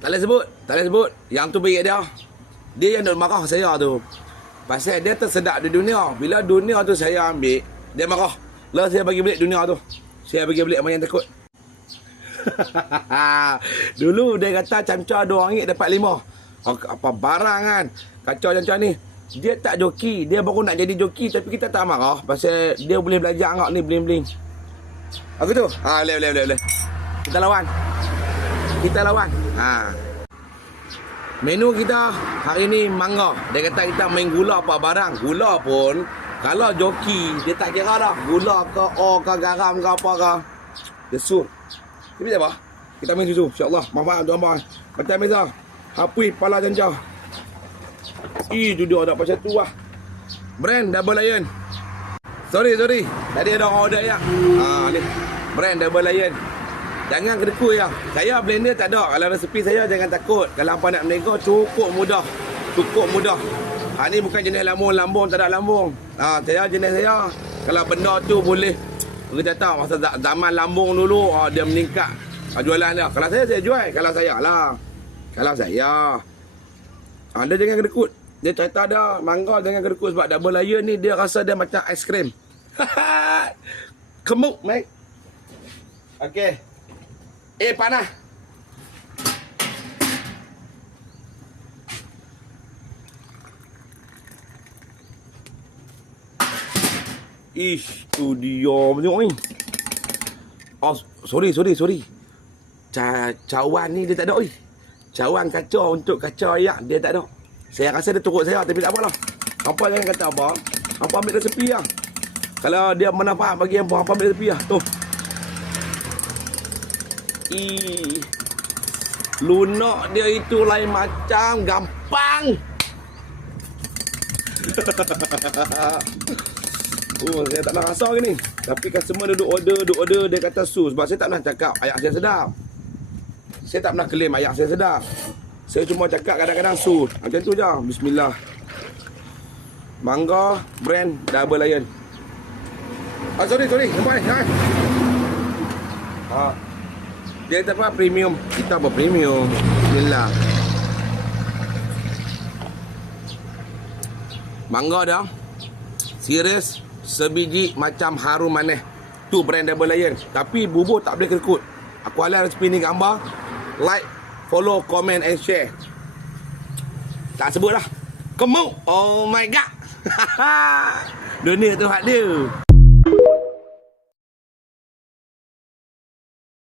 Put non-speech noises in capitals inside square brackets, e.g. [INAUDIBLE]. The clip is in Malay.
Tak boleh sebut. Tak boleh sebut. Yang tu baik dia. Dia yang nak marah saya tu. Pasal dia tersedak di dunia. Bila dunia tu saya ambil, dia marah. Lah saya bagi balik dunia tu. Saya bagi balik yang takut. [LAUGHS] Dulu dia kata camca dua ringgit dapat lima. Apa apa barang kan. Kacau camca ni. Dia tak joki. Dia baru nak jadi joki tapi kita tak marah. Pasal dia boleh belajar angkat ni bling-bling. Aku tu. Ha, boleh, boleh, boleh. Kita lawan. Kita lawan. Ha. Menu kita hari ni mangga. Dia kata kita main gula apa barang. Gula pun kalau joki dia tak kira dah. Gula ke o ke garam ke apa ke. Dia sur. Tapi apa? Kita main susu. InsyaAllah. Maaf tuan-tuan. Macam biasa. Hapui pala janja. Ih, duduk ada macam tu lah. Brand Double Lion. Sorry, sorry. Tadi ada orang order ya. Ha, ni. Brand Double Lion. Jangan kedekut ya. Saya blender tak ada. Kalau resepi saya jangan takut. Kalau apa nak menego cukup mudah. Cukup mudah. Ha ni bukan jenis lambung, lambung tak ada lambung. Ha saya jenis saya kalau benda tu boleh kita tahu masa za- zaman lambung dulu ha, dia meningkat ha, jualan dia. Kalau saya saya jual, kalau saya lah. Kalau saya. Ha, dia jangan kedekut. Dia cerita dia mangga jangan kedekut sebab double layer ni dia rasa dia macam aiskrim. [LAUGHS] Kemuk, mate. Okey. Eh, panas. Ish, tu dia tengok ni. Oh, sorry, sorry, sorry. Ca cawan ni dia tak ada, oi. Cawan kaca untuk kaca ayak dia tak ada. Saya rasa dia turut saya tapi tak apalah. Apa jangan kata apa. Apa ambil resepi lah. Kalau dia manfaat bagi yang apa ambil resepi lah. Tu. Ih. Lunak dia itu lain macam gampang. [LAUGHS] oh, saya tak nak rasa ke ni. Tapi customer duduk order, duduk order dia kata su sebab saya tak pernah cakap ayak saya sedap. Saya tak pernah claim ayak saya sedap. Saya cuma cakap kadang-kadang su. Macam tu je. Bismillah. Mangga brand Double Lion. Ah sorry sorry. Nampak ni. Ha. Ha. Dia kata apa? Premium. Kita apa premium? Bismillah. Mangga dah. Serius. Sebiji macam harum manis. Tu brand Double Lion. Tapi bubur tak boleh kerkut. Aku halal resepi ni gambar. Like, follow, comment and share. Tak sebut lah. Kemuk. Oh my god. [LAUGHS] Dunia tu hak dia.